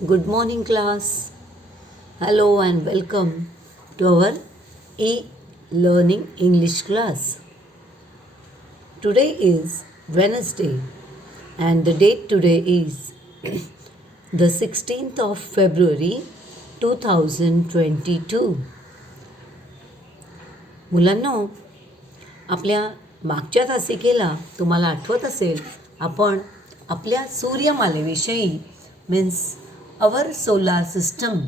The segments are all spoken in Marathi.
Good morning, class. Hello and welcome to our e-learning English class. Today is Wednesday and the date today is the 16th of February 2022. मुलांनो, आपल्या मागच्या तासिकेला तुम्हाला आठवत असेल आपण आपल्या सूर्यमालेविषयी मीन्स अवर सोलार सिस्टम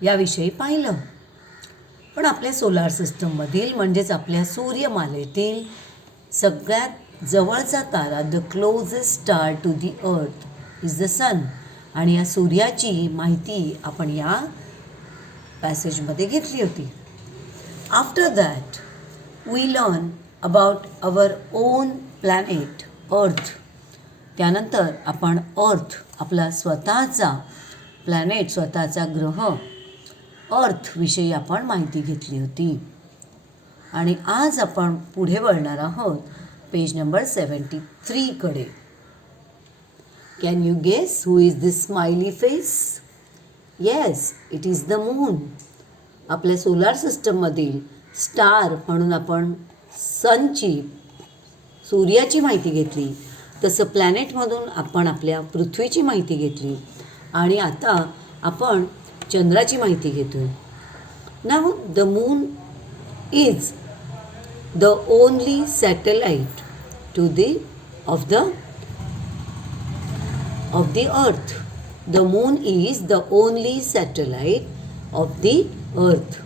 याविषयी पाहिलं. पण आपल्या सोलार सिस्टममधील म्हणजेच आपल्या सूर्यमालेतील सगळ्यात जवळचा तारा the closest star to the earth is the सन. आणि या सूर्याची माहिती आपण या पॅसेजमध्ये घेतली होती. After that we learn about our own planet Earth. त्यानंतर आपण अर्थ आपला स्वतःचा प्लॅनेट स्वतःचा ग्रह अर्थविषयी आपण माहिती घेतली होती. आणि आज आपण पुढे वळणार आहोत पेज नंबर 73कडे. Can you guess who is this smiley face? Yes, it is the moon. आपल्या सोलार सिस्टममधील स्टार म्हणून आपण सनची सूर्याची माहिती घेतली. तसं प्लॅनेटमधून आपण आपल्या पृथ्वीची माहिती घेतली आणि आता आपण चंद्राची माहिती घेतोय. Now the moon is the only satellite to the of the Earth. The moon is the only satellite of the Earth.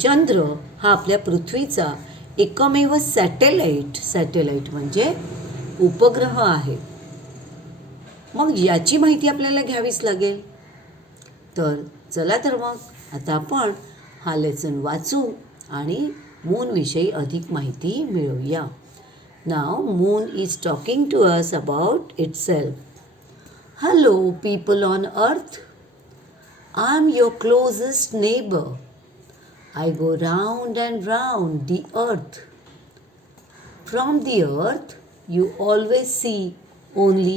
चंद्र हा आपल्या पृथ्वीचा एकमेव सॅटेलाइट म्हणजे उपग्रह आहे. मग याची माहिती आपल्याला घ्यावीच लागेल. तर चला तर मग आता आपण हा लेसन वाचू आणि मूनविषयी अधिक माहिती मिळवूया. Now moon is talking to us about itself. Hello people on earth, I am your closest neighbour. I go round and round the earth. From the earth, you always see only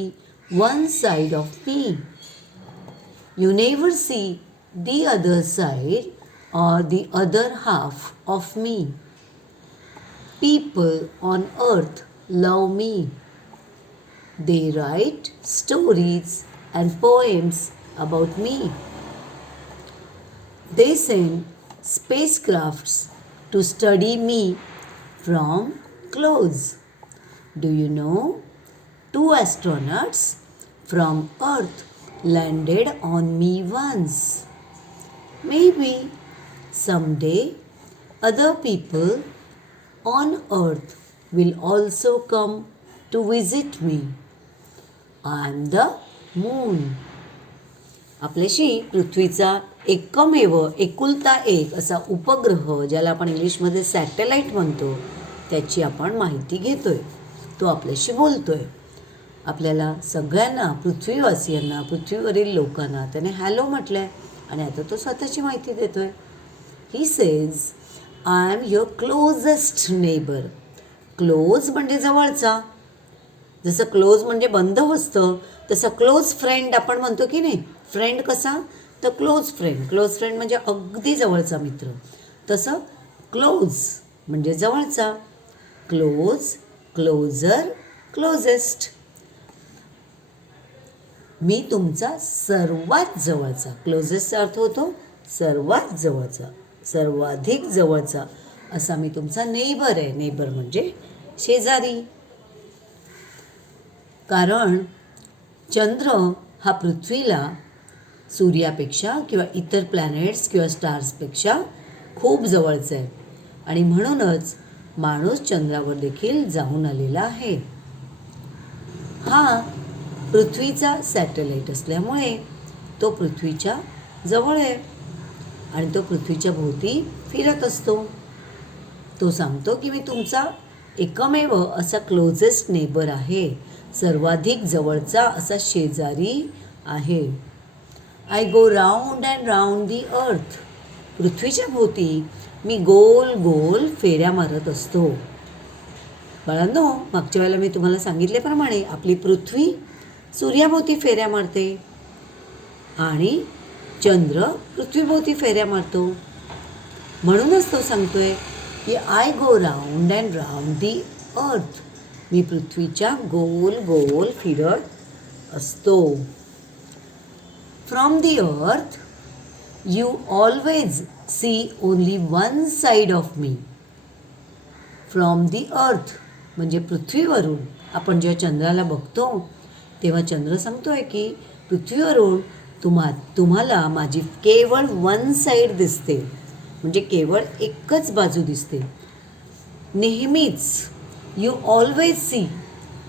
one side of me. You never see the other side or the other half of me. People on earth love me. They write stories and poems about me. They send spacecrafts to study me from close. Do you know? 2 astronauts from Earth landed on me once. Maybe someday other people on Earth will also come to visit me. I am the moon. आपल्याशी पृथ्वीचा एकमेव एकुलता एक असा उपग्रह ज्याला आपण इंग्लिशमध्ये सॅटेलाइट म्हणतो त्याची आपण माहिती घेतोय. तो आपल्याशी बोलतोय. आपल्याला सगळ्यांना पृथ्वीवासियांना पृथ्वीवरील लोकांना त्याने हॅलो म्हटलं आहे आणि आता तो स्वतःची माहिती देतोय. He says I am your closest neighbour. Close म्हणजे जवळचा. जसं क्लोज म्हणजे बंद असतं तसं क्लोज फ्रेंड आपण म्हणतो की नाही. फ्रेंड कसा तर क्लोज फ्रेंड म्हणजे अगदी जवळचा मित्र. तसं क्लोज म्हणजे जवळचा. Close, closure, closest. मी तुमचा सर्वात जवळचा. क्लोजेस्टचा अर्थ होतो सर्वात जवळचा, सर्वाधिक जवळचा असा मी तुमचा नेबर आहे. नेबर म्हणजे शेजारी. कारण चंद्र हा पृथ्वीला सूर्यापेक्षा किंवा इतर प्लॅनेट्स किंवा स्टार्सपेक्षा खूप जवळचं आहे आणि म्हणूनच माणूस चंद्रावर देखील जाऊन आलेला आहे. हा पृथ्वीचा सॅटेलाइट असल्यामुळे तो पृथ्वीच्या जवळ आहे आणि तो पृथ्वीच्या भोवती फिरत असतो. तो सांगतो की मी तुमचा एकमेव असा क्लोजेस्ट नेबर आहे, सर्वाधिक जवळचा असा शेजारी आहे. I go round and round the earth. पृथ्वीच्या भोवती मी गोल गोल फेऱ्या मारत असतो. बाळांनो, मागच्या वेळेला मी तुम्हाला सांगितल्याप्रमाणे आपली पृथ्वी सूर्याभोवती फेऱ्या मारते आणि चंद्र पृथ्वीभोवती फेऱ्या मारतो. म्हणूनच तो सांगतोय की I go round and round the earth. मी पृथ्वीच्या गोल गोल फिरत असतो. From the Earth you always see only one side of me. From the अर्थ म्हणजे पृथ्वीवरून आपण जेव्हा चंद्राला बघतो तेव्हा चंद्र सांगतोय की पृथ्वीवरून तुम्हाला माझी केवळ वन साईड दिसते, म्हणजे केवळ एकच बाजू दिसते. नेहमीच यू ऑलवेज सी,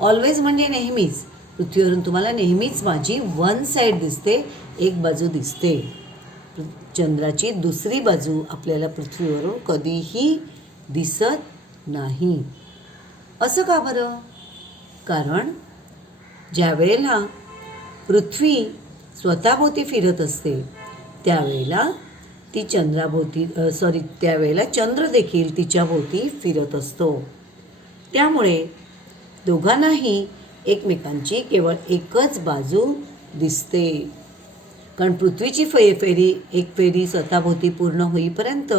ऑलवेज म्हणजे नेहमीच, पृथ्वीवरून तुम्हाला नेहमीच माझी वन साईड दिसते, एक बाजू दिसते. चंद्राची दुसरी बाजू आपल्याला पृथ्वीवरून कधीही दिसत नाही. असं का बरं? कारण ज्या वेळेला पृथ्वी स्वतःभोवती फिरत असते त्यावेळेला ती त्यावेळेला चंद्र देखील तिच्या भोवती फिरत असतो. त्यामुळे दोघांनाही एकमेकांची केवळ एकच बाजू दिसते. कारण पृथ्वीची एक फेरी स्वतःभोवती पूर्ण होईपर्यंत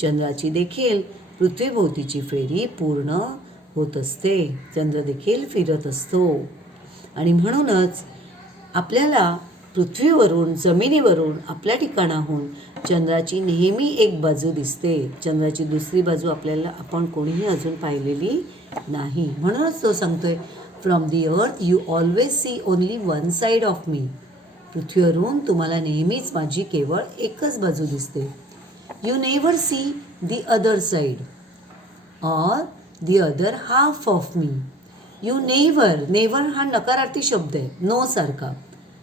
चंद्राची देखील पृथ्वीभोवतीची फेरी पूर्ण होत असते. चंद्र देखील फिरत असतो. आणि म्हणूनच आपल्याला पृथ्वीवरून, जमिनीवरून, आपल्या ठिकाणाहून चंद्राची नेहमी एक बाजू दिसते. चंद्राची दुसरी बाजू आपण कोणीही अजून पाहिलेली नाही. म्हणूनच तो सांगतोय from the Earth you always see only one side of me. पृथ्वीवरून तुम्हाला नेहमीच माझी केवळ एकच बाजू दिसते. You never see the other side or the other half of me. You never, never हा नकारार्थी शब्द आहे, नो सारखा.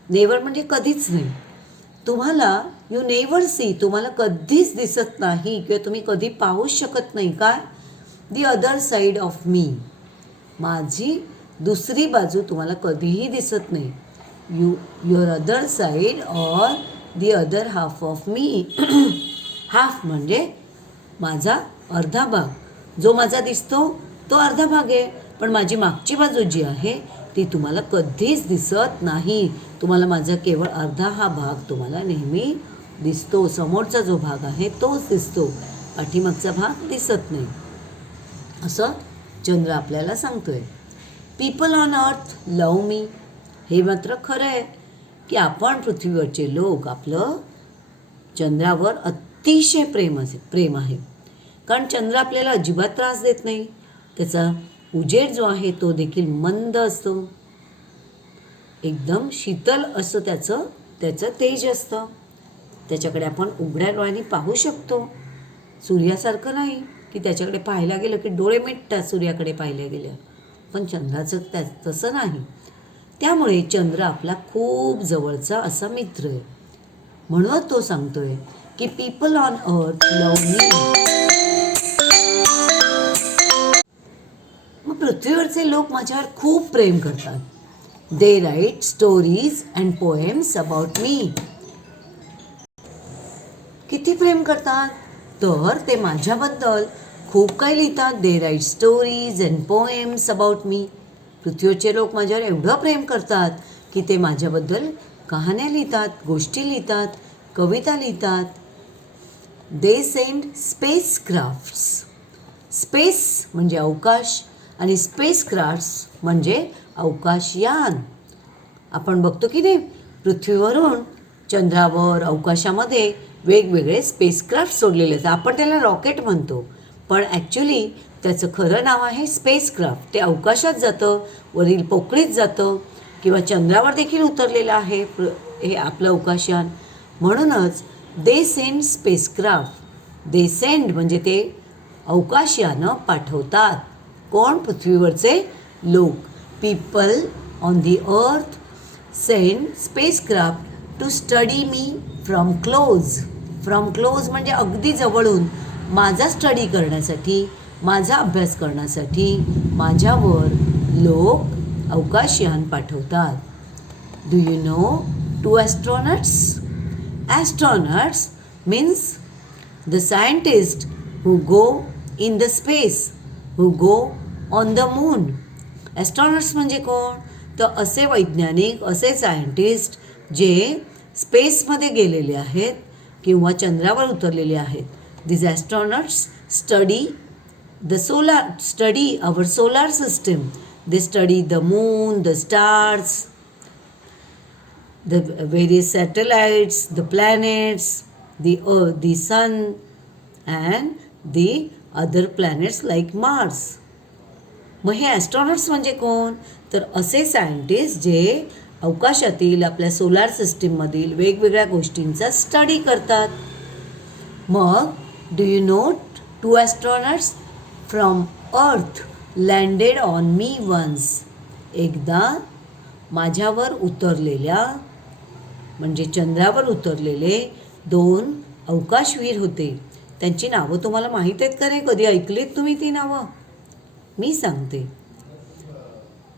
नेव्हर म्हणजे कधीच नाही. यू नेव्हर सी, तुम्हाला कधीच दिसत नाही किंवा तुम्ही कधी पाहूच शकत नाही. काय? दी अदर साईड ऑफ मी, माझी दुसरी बाजू तुम्हाला कधीही दिसत नाही. Your other side or the other half of me. Half म्हणजे माझा अर्धा भाग. जो माझा दिसतो तो अर्धा भाग आहे, पण माझी मागची बाजू जी आहे ती तुम्हाला कधीच दिसत नाही. तुम्हाला माझा केवळ अर्धा हा भाग तुम्हाला नेहमी दिसतो. समोरचा जो भाग आहे तोच दिसतो, पाठीमागचा भाग दिसत नाही. असं चंद्र आपल्याला सांगतोय. पीपल ऑन अर्थ लव मी. हे मात्र खरं आहे की आपण पृथ्वीवरचे लोक, आपलं चंद्रावर अतिशय प्रेम आहे. कारण चंद्र आपल्याला अजिबात त्रास देत नाही. त्याचा उजेड जो आहे तो देखील मंद असतो, एकदम शीतल असं त्याचं तेज असतं. त्याच्याकडे आपण उघड्या डोळ्यांनी पाहू शकतो. सूर्यासारखं नाही की त्याच्याकडे पाहायला गेलं की डोळे मिटतात सूर्याकडे पाहायला गेलं, पण चंद्राचं तसं नाही. त्यामुळे चंद्र आपला खूप जवळचा असा मित्र आहे. म्हणून तो सांगतोय की पीपल ऑन अर्थ लव मी. मग पृथ्वीवरचे लोक माझ्यावर खूप प्रेम करतात. They write stories and poems about me. किती प्रेम करतात? तर ते माझ्याबद्दल खूप काही लिहितात. They write stories and poems about me. पृथ्वीवरचे लोक माझ्यावर एवढं प्रेम करतात की ते माझ्याबद्दल कहाण्या लिहितात, गोष्टी लिहितात, कविता लिहितात. They send space crafts. Space म्हणजे अवकाश आणि स्पेस क्राफ्ट्स म्हणजे अवकाशयान. आपण बघतो की नाही, पृथ्वीवरून चंद्रावर, अवकाशामध्ये वेगवेगळे स्पेसक्राफ्ट सोडलेले आहेत. आपण त्याला रॉकेट म्हणतो, पण ॲक्च्युली त्याचं खरं नाव आहे स्पेसक्राफ्ट. ते अवकाशात जातं, वरील पोकळीत जातं किंवा चंद्रावर देखील उतरलेलं आहे हे आपलं अवकाशयान. म्हणूनच they send spacecraft. They send म्हणजे ते अवकाशयानं पाठवतात. कोण? पृथ्वीवरचे लोक. People on the Earth send spacecraft to study me from close. From close म्हणजे अगदी जवळून माझा स्टडी करण्यासाठी, माझा अभ्यास करण्यासाठी माझ्यावर लोक अवकाशयान पाठवतात. Do you know 2 astronauts? Astronauts means the scientist who go in the space, who go on the moon. Astronauts म्हणजे कोण? तर असे वैज्ञानिक, असे सायंटिस्ट जे स्पेसमध्ये गेलेले आहेत किंवा चंद्रावर उतरलेले आहेत. These astronauts study our solar system. They study the moon, the stars, the various satellites, the planets, the earth, the sun, and the other planets like Mars. मग हे ॲस्ट्रॉनॉट्स म्हणजे कोण? तर असे सायंटिस्ट जे अवकाशातील आपल्या सोलार सिस्टीममधील वेगवेगळ्या गोष्टींचा स्टडी करतात. मग do you know 2 astronauts from अर्थ लँडेड ऑन मी वन्स. एकदा माझ्यावर उतरलेल्या म्हणजे चंद्रावर उतरलेले 2 अवकाशवीर होते. त्यांची नावं तुम्हाला माहीत आहेत का रे? कधी ऐकलीत तुम्ही ती नावं? मी सांगते.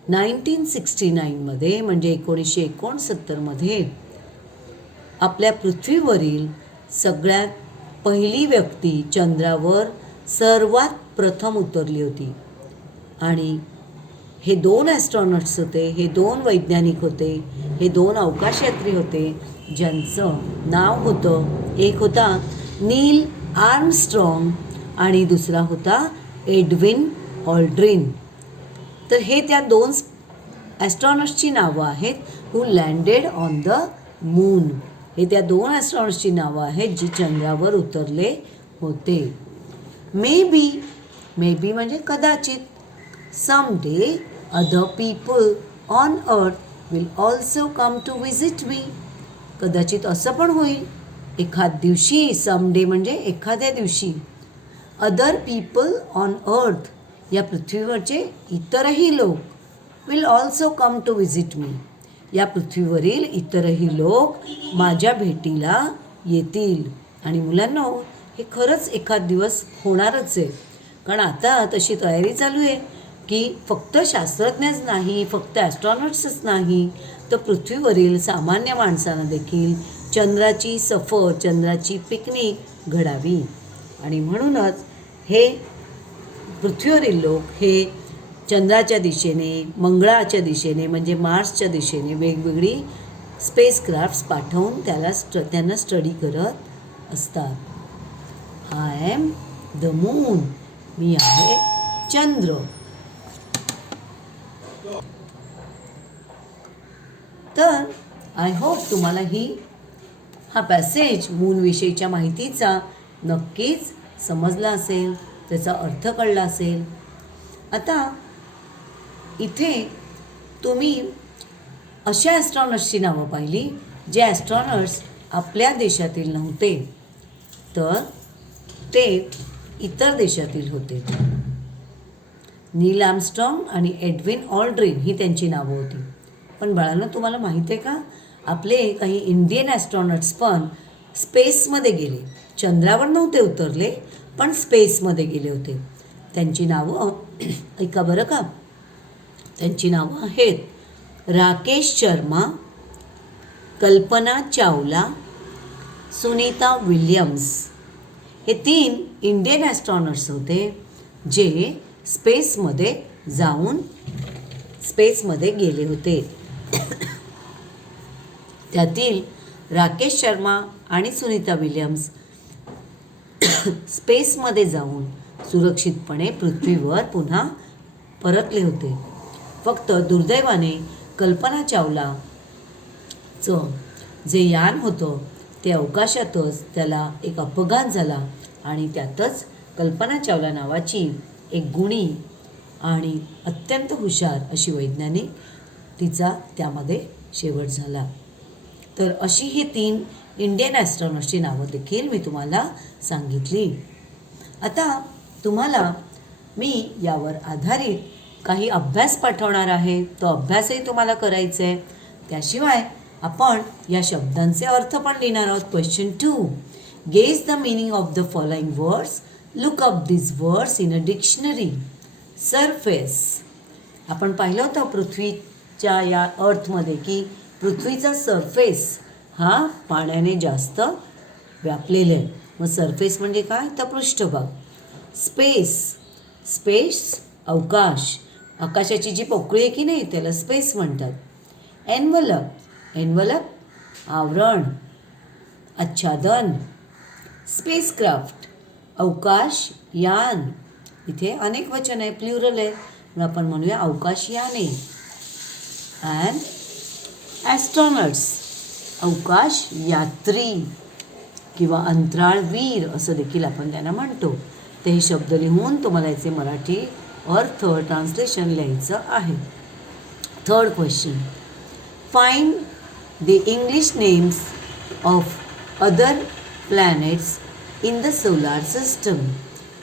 1969मध्ये म्हणजे 1969मध्ये आपल्या पृथ्वीवरील सगळ्यात पहिली व्यक्ती चंद्रावर सर्वात प्रथम उतरली होती. आणि हे 2 ॲस्ट्रॉनॉट्स होते, हे 2 वैज्ञानिक होते, हे 2 अवकाशयात्री होते ज्यांचं नाव होतं, एक होता नील आर्मस्ट्रॉंग आणि दुसरा होता एडविन ऑल्ड्रिन. तर हे त्या 2 ॲस्ट्रॉनॉट्सची नावं आहेत हू लँडेड ऑन द मून. हे त्या 2 ॲस्ट्रॉनॉट्सची नावं आहेत जी चंद्रावर उतरले होते. मे बी म्हणजे कदाचित. someday other people on earth will also come to visit me. कदाचित असं पण होईल एखाद दिवशी. someday म्हणजे एखाद्या दिवशी. other people on earth या पृथ्वीवरचे इतरही लोक will also come to visit me. या पृथ्वीवरील इतरही लोक माझ्या भेटीला येतील. आणि मुलांनो, हे खरंच एखाद दिवस होणारच आहे. कारण आता तशी तयारी चालू आहे की फक्त शास्त्रज्ञच नाही, फक्त ॲस्ट्रॉनॉट्सच नाही, तर पृथ्वीवरील सामान्य माणसांना देखील चंद्राची सफर, चंद्राची पिकनिक घडावी. आणि म्हणूनच हे पृथ्वीवरील लोक हे चंद्राच्या दिशेने, मंगळाच्या दिशेने म्हणजे मार्सच्या दिशेने वेगवेगळी स्पेसक्राफ्ट्स पाठवून त्यांना स्टडी करत असतात. I am the moon. मी आहे चंद्र. तर आय होप तुम्हाला हा पॅसेज मूनविषयीच्या माहितीचा नक्कीच समजला असेल, त्याचा अर्थ कळला असेल. आता इथे तुम्ही अशा ॲस्ट्रॉनॉट्सची नावं पाहिली जे ॲस्ट्रॉनॉट्स आपल्या देशातील नव्हते, तर ते इतर देशातील होते. नील आर्मस्ट्रॉंग आणि एडविन ऑल्ड्रिन ही त्यांची नावं होती. पण बाळांनो, तुम्हाला माहिती आहे का, आपले काही इंडियन ॲस्ट्रॉनॉट्स पण स्पेसमध्ये गेले. चंद्रावर नव्हते उतरले, पण स्पेसमध्ये गेले होते. त्यांची नावं ऐका बरं का. त्यांची नावं आहेत राकेश शर्मा, कल्पना चावला, सुनीता विल्यम्स. हे 3 इंडियन ॲस्ट्रॉनॉट्स होते जे स्पेसमध्ये गेले होते. त्यातील राकेश शर्मा आणि सुनीता विल्यम्स स्पेसमध्ये जाऊन सुरक्षितपणे पृथ्वीवर पुन्हा परतले होते. फक्त दुर्दैवाने कल्पना चावलाचं जे यान होतं ते अवकाशातच त्याला एक अपघात झाला आणि त्यातच कल्पना चावला नावाची एक गुणी आणि अत्यंत हुशार अशी वैज्ञानिक तिचा त्यामध्ये शेवट झाला. तर अशी ही 3 इंडियन ॲस्ट्रॉनॉट्सची नावं देखील मी तुम्हाला सांगितली. आता तुम्हाला मी यावर आधारित काही अभ्यास पाठवणार आहे. तो अभ्यासही तुम्हाला करायचा आहे. त्याशिवाय आपण या शब्दांचे अर्थ पण लिहिणार आहोत. Question 2, guess the meaning of the following words. Look up this words in a dictionary. Surface आपण पाहिलं होतं पृथ्वीच्या या अर्थमध्ये की पृथ्वीचा सरफेस हा पाण्याने जास्त व्यापलेला आहे. मग सरफेस म्हणजे काय, तर पृष्ठभाग. स्पेस अवकाश, आकाशाची जी पोकळी आहे की नाही त्याला स्पेस म्हणतात. एन्व्हलप आवरण, आच्छादन, स्पेसक्राफ्ट, अवकाशयान. इथे अनेक वचन आहे, प्लुरल आहे, म्हणून आपण म्हणूया अवकाशयाने. अँड ॲस्ट्रॉनट्स, अवकाश यात्री किंवा अंतराळवीर असं देखील आपण त्यांना म्हणतो. ते हे शब्द लिहून तुम्हाला याचे मराठी अर्थ ट्रान्सलेशन लिहायचं आहे. Third question, find the English names of other planets in the solar system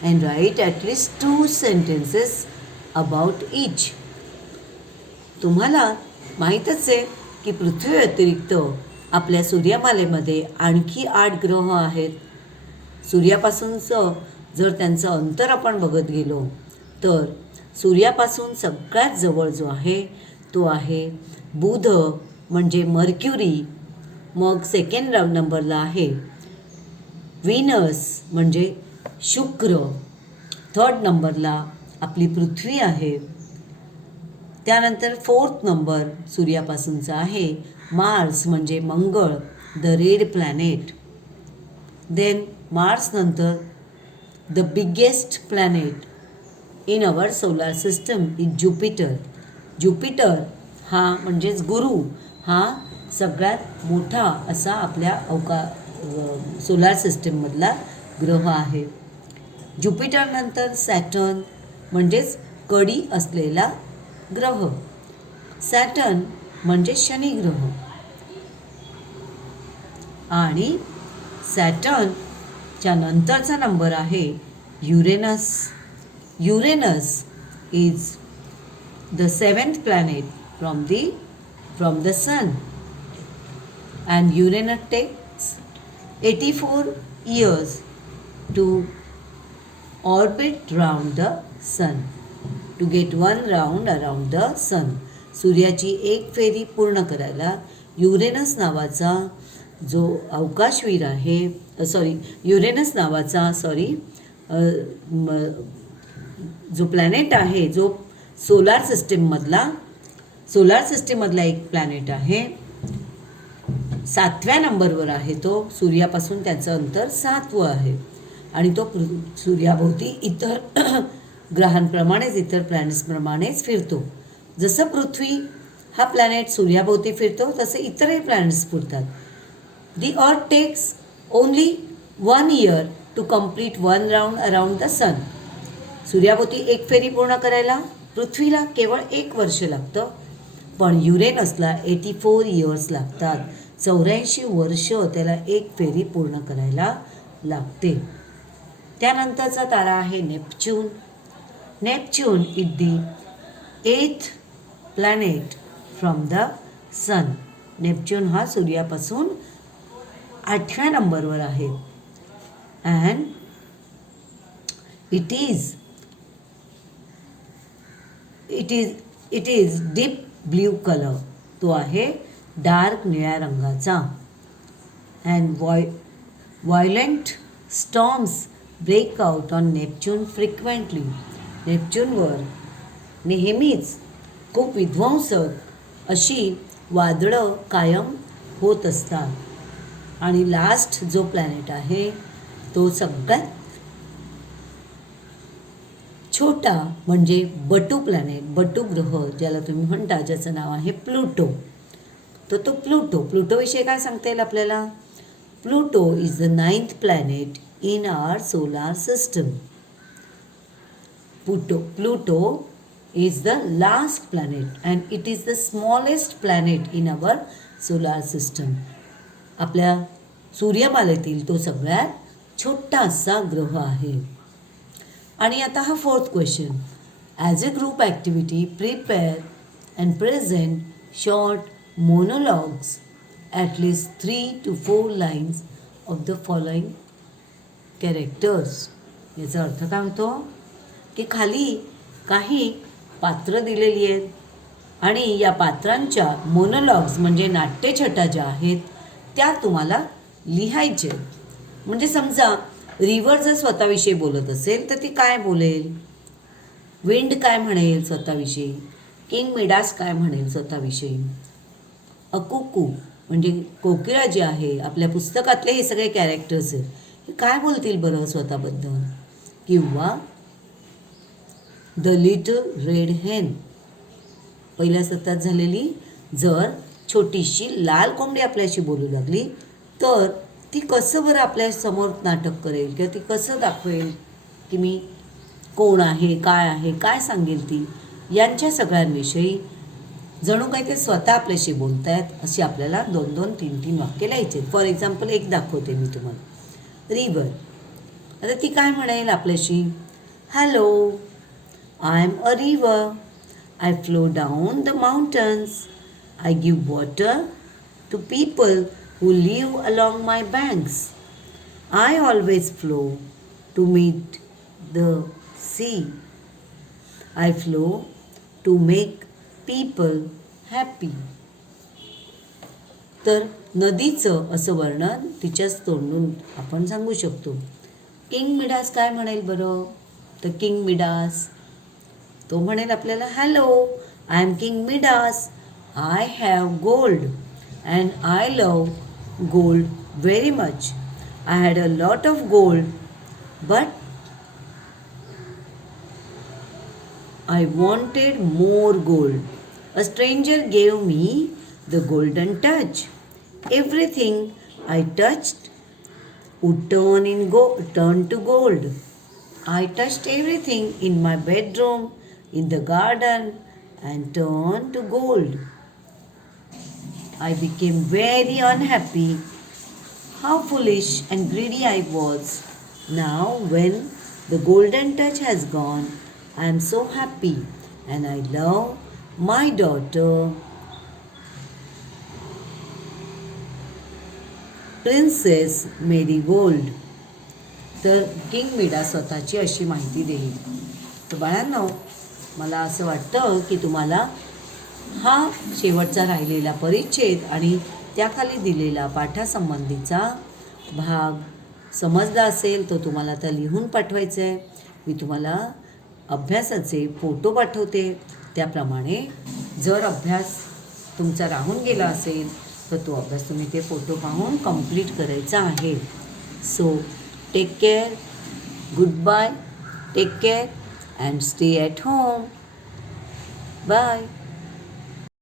and write at least 2 sentences about each. तुम्हाला माहीतच आहे की पृथ्वी व्यतिरिक्त आपल्या सूर्यमालेमध्ये आणखी 8 ग्रह आहेत. सूर्यापासूनचं जर त्यांचं अंतर आपण बघत गेलो तर सूर्यापासून सगळ्यात जवळ जो आहे तो आहे बुध म्हणजे मर्क्युरी. मग सेकंड नंबरला आहे व्हीनस म्हणजे शुक्र. थर्ड नंबरला आपली पृथ्वी आहे. त्यानंतर फोर्थ नंबर सूर्यापासूनचा आहे मार्स म्हणजे Mangal, the red planet. Then Mars नंतर the biggest planet in our solar system is Jupiter. Jupiter हा म्हणजेच गुरु हा सगळ्यात मोठा असा आपल्या सोलार सिस्टीममधला ग्रह आहे. ज्युपिटरनंतर सॅटर्न म्हणजेच कडी असलेला ग्रह. सॅटर्न म्हणजे शनिग्रह. आणि सॅटर्नच्या नंतरचा नंबर आहे Uranus. Uranus is the 7th planet from the sun, and Uranus takes 84 years to orbit round the sun, to get one round around the sun. सूर्याची एक फेरी पूर्ण करायला युरेनस नावाचा जो अवकाशवीर आहे, युरेनस नावाचा जो प्लॅनेट आहे, जो सोलार सिस्टीममधला एक प्लॅनेट आहे. 7व्या नंबरवर आहे तो. सूर्यापासून त्याचं अंतर 7वं आहे आणि तो सूर्याभोवती इतर ग्रहांप्रमाणेच, इतर प्लॅनेट्सप्रमाणेच फिरतो. जसं पृथ्वी हा प्लॅनेट सूर्याभोवती फिरतो तसे इतरही प्लॅनेट्स फिरतात. The earth takes only 1 year to complete one round around the sun. सूर्याभोवती एक फेरी पूर्ण करायला पृथ्वीला केवळ 1 वर्ष लागतं, पण युरेनसला 84 years लागतात. 84 वर्ष त्याला एक फेरी पूर्ण करायला लागते. त्यानंतरचा तारा आहे Neptune. Neptune is the 8th planet from the sun. Neptune हा सूर्यापासून 8व्या नंबरवर आहे. And it is deep blue colour. तो आहे डार्क निळ्या रंगाचा. And violent storms break out on Neptune frequently. नेपच्यूनवर नेहमीच खूप विध्वंसक अशी वादळं कायम होत असतात. आणि लास्ट जो प्लॅनेट आहे तो सगळ्यात छोटा म्हणजे बटू प्लॅनेट, बटू ग्रह ज्याला तुम्ही म्हणता, ज्याचं नाव आहे प्लुटो. तो प्लुटोविषयी काय सांगता येईल आपल्याला? Pluto is the 9th planet in our solar system. Pluto is the last planet and it is the smallest planet in our solar system. आपल्या सूर्यमालेतील तो सगळ्यात छोटासा ग्रह आहे. आणि आता हा 4th question. As a group activity prepare and present short monologues at least 3 to 4 lines of the following characters. याचा अर्थ काय होतो की खाली काही पात्र दिलेली आहेत आणि या पात्रांच्या मोनोलॉग्स म्हणजे नाट्यछटा ज्या आहेत त्या तुम्हाला लिहायचे. म्हणजे समजा रिव्हर जर स्वतःविषयी बोलत असेल तर ती काय बोलेल? विंड काय म्हणेल स्वतःविषयी? किंग मिडास काय म्हणेल स्वतःविषयी? अकुकू म्हणजे कोकिळा जी आहे, आपल्या पुस्तकातले हे सगळे कॅरेक्टर्स आहेत, हे काय बोलतील बरं स्वतःबद्दल? किंवा द लिटल रेड हेन, पहिल्या सत्रात झालेली, जर छोटीशी लाल कोंबडी आपल्याशी बोलू लागली तर ती कसं बरं आपल्या समोर नाटक करेल किंवा ती कसं दाखवेल की मी कोण आहे, काय सांगेल ती, यांच्या सगळ्यांविषयी जणू काही ते स्वतः आपल्याशी बोलत आहेत अशी आपल्याला 2-2, 3-3 वाक्य लिहायचे. फॉर एक्झाम्पल एक दाखवते मी तुम्हाला. रिवर, आता ती काय म्हणेल आपल्याशी? Hello, I am a river. I flow down the mountains. I give water to people who live along my banks. I always flow to meet the sea. I flow to make people happy. तर नदीचं असं वर्णन तिच्याच तोंडून आपण सांगू शकतो. किंग मिडास काय म्हणेल बरं? तर किंग मिडास तो म्हणेल आपल्याला, hello, I am king Midas. I have gold and I love gold very much. I had a lot of gold but I wanted more gold. A stranger gave me the golden touch. Everything I touched would turn to gold. I touched everything in my bedroom, in the garden, and turned to gold. I became very unhappy. How foolish and greedy I was. Now, when the golden touch has gone, I am so happy and I love my daughter, princess marigold. तर किंग मिडा स्वतःची अशी माहिती देईल. तर बाळांनो, मला असं वाटतं की तुम्हाला हा शेवटचा राहिलेला परिच्छेद आणि त्याखाली दिलेला पाठासंबंधीचा भाग समजला असेल. तो तुम्हाला आता लिहून पाठवायचा आहे. मी तुम्हाला अभ्यासाचे फोटो पाठवते. त्याप्रमाणे जर अभ्यास तुमचा राहून गेला असेल तर तो अभ्यास तुम्ही ते फोटो पाहून कंप्लीट करायचा आहे. So take care, good bye, take care and stay at home. Bye.